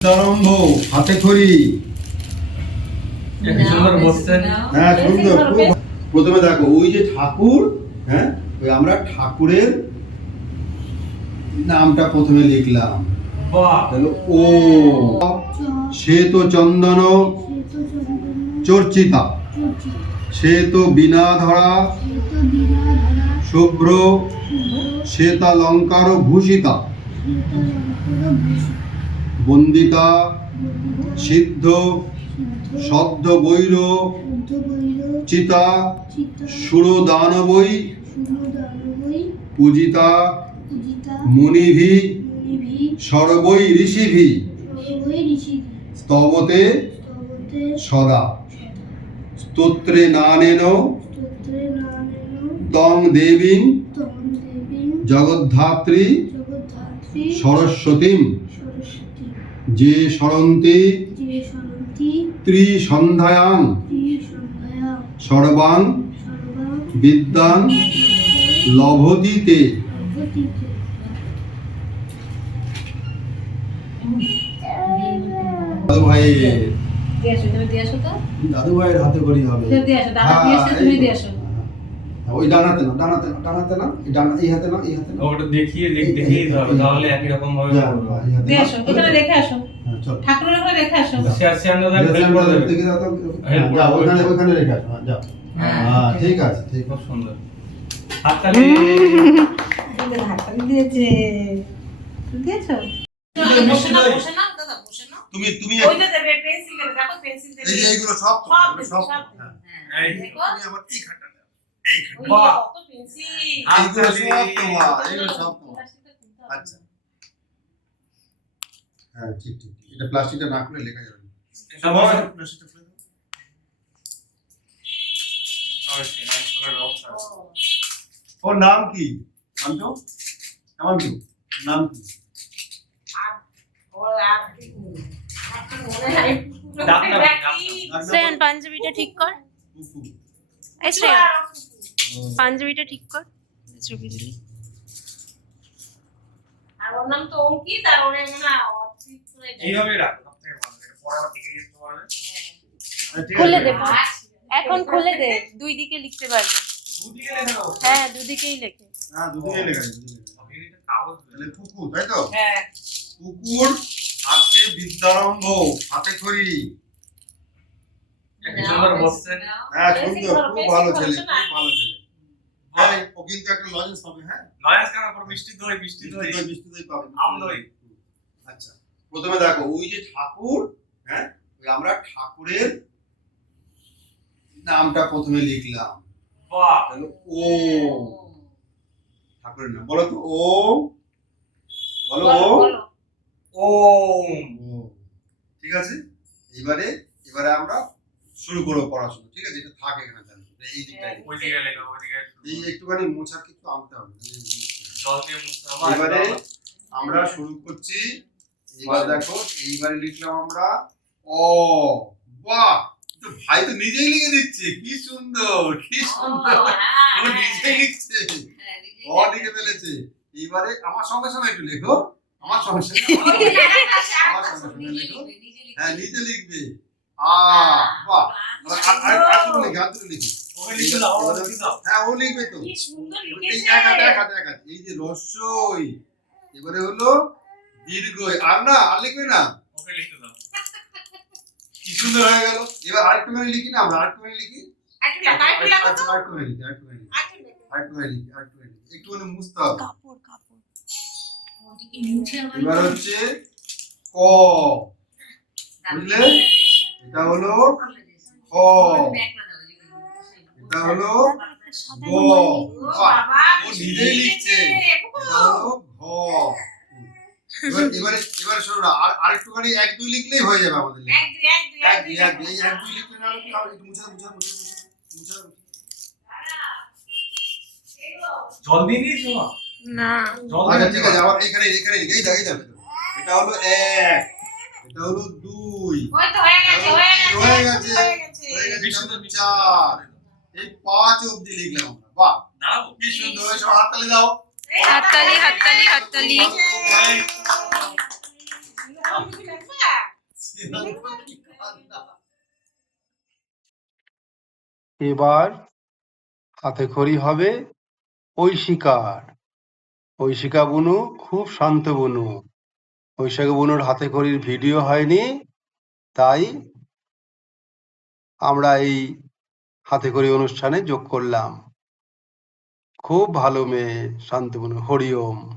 আরম্ভ হাতে খড়ি। হ্যাঁ সুন্দর। প্রথমে দেখো ওই যে ঠাকুর, হ্যাঁ ওই আমরা ঠাকুরের নামটা প্রথমে লিখলাম। ও শ্বেত চন্দন চর্চিতা, শ্বেত বীণাধরা শুভ্র শ্বেতালঙ্কার ভূষিতা, বন্দিতা সিদ্ধ সদ্য বৈর চিতা সুরদানবৈ পূজিতা মুনিভি সর্বৈ ঋষিভি স্তবতে সদা স্তোত্রে নানেন তং দেবীং জগদ্ধাত্রী সরস্বতীম যে সরন্তি ত্রিসন্ধ্যায়াং সর্বাং বিদ্যাং লভতি তে। দাদু ভাইয়ের হাতে করি হবে। ওই ডানাতে না, ডানাতে না, ডানাতে না, এই হাতে না, এই হাতে না। ওটা দেখিয়ে হবে, তাহলে একই রকম ভাবে করব। দিয়ে আসো, এখানে রেখে আসো। চল ঠাকুরের ওখানে রেখে আসো। সিয়ান্দাদা ফেল করে দেবে। দেখে দাও তো। যাও ওখানে রেখে আসো। যাও। হ্যাঁ ঠিক আছে, ঠিক খুব সুন্দর। হাততালি। হাততালি দিয়েছে। দিয়েছো? বসে না দাদা, বসে না। তুমি ওইটা দেবে, পেন্সিল দেবে, দেখো পেন্সিল দেবে। এই এইগুলো সব হ্যাঁ। এই দেখো তুমি আমার এই খাটটা দাও। বাহ, কত পেন্সিল। এইগুলো সব তোমার, এইগুলো সব তোমার। আচ্ছা হ্যাঁ ঠিক ঠিক। এটা প্লাস্টিকটা না খুলে লেখা যাবে না। এটা বল। প্লাস্টিকটা খুলে দাও। ওর নাম কি? আন্টো কেমন কি নাম কি? শ্রেয়ান পাঞ্জাবিটা ঠিক কর। এই শ্রেয়ান পাঞ্জাবিটা ঠিক কর। ছবি দিলি। আর ওর নাম তো অঙ্কিত, আর ওর না অর্চিত করে দেয়। এইভাবে রাখো, সবথেকে ভালো। এটা পড়া ঠিক আছে তোমার। খুলে দে, এখন খুলে দে, দুই দিকে লিখতে পারবে। দুদিকে লেখা দাও। হ্যাঁ দুদিকেই লেখে। হ্যাঁ দুদিকে লেখা আছে, দুদিকে লেখা। এটা কাগজ তাহলে পুকুর, তাই তো? হ্যাঁ পুকুর আজকে বিদ্যারম্ভ হাতে খড়ি। কি সুন্দর বসছে। হ্যাঁ সুন্দর, খুব ভালো ছেলে, খুব ভালো ছেলে। হ্যাঁ ও কিন্তু একটা লজেন্স পাবে। হ্যাঁ নয়েস কেন করো? মিষ্টি দই মিষ্টি দই পাবে। আম দই। আচ্ছা প্রথমে দেখো ওই যে ঠাকুর, হ্যাঁ ওই আমরা ঠাকুরের নামটা প্রথমে লিখলাম। বাহ, তাহলে ও ঠাকুরের নাম বলো তো। ওম বলো। ওম। ও ঠিক আছে। এবারে আমরা শুরু করব পড়াশোনা। ঠিক আছে, এটা থাক এখানে। এই দিকটাই ওইদিকে লেখা, ওইদিকে এই একটুখানি মোছা কিছু আনতে হবে। জল দিয়ে মুছতে হবে। এবারে আমরা শুরু করছি। এবার দেখো এইবারে লিখলাম আমরা অ। বাহ, তো ভাই তো নিজেই লিখে দিচ্ছে। কি সুন্দর, কি সুন্দর। ও নিজেই লিখছে, অ লিখে ফেলেছে। এইবারে আমার সঙ্গে সঙ্গে একটু লেখো। আমার সঙ্গে সঙ্গে আমার সঙ্গে সঙ্গে লেখো। হ্যাঁ নিজে লিখবে। আ বাহ, আর তুমি লিখে, আর তুমি লিখে। ওকে লিখে দাও, ওকে লিখে দাও। হ্যাঁ ও লিখবে তো। কি সুন্দর এই লিখেছে। এক এই যে রস্যই, এবারে হলো দীর্ঘই। আর না আর লিখবে না। ওকে লিখে দাও। কি সুন্দর হয়ে গেল। এবার আরেকটুখানি লিখি না আমরা, আরেকটুখানি লিখি। আরেকটুখানি লিখি। একটুখানি মুছতে হবে। কাপড় কাপড়। এবার হচ্ছে ক, বুঝলে? এটা হলো খ, এটা হলো গ। বাহ, ও নিজেই লিখছে। এটা হলো ঘ। এবারে শোনো না, আরেকটুখানি 1 2 লিখলেই হয়ে যাবে আমাদের লেখা। এক দুই লিখলে না হলে কি হবে? একটু মুছে দাও। জল দিয়ে দিয়েছো না? না জল আচ্ছা দিয়ে ঠিক আছে, আবার এখানে এই যাবে। এটা হলো 1, এটা হলো 2, হয়ে গেছে। 4, এই 5 অবধি লিখলাম আমরা। বাহ দাঁড়াবো। কি সুন্দর। সব হাততালি দাও। হাততালি হাততালি হাততালি। এবার হাতে খড়ি হবে ঐশিকার। ঐশিকা বুনু খুব শান্ত বুনু। ঐশিকা বুনুর হাতে খড়ির ভিডিও হয়নি, তাই আমরা এই হাতে খড়ি অনুষ্ঠানে যোগ করলাম। খুব ভালো মেয়ে শান্ত বুনু। হরি ওম।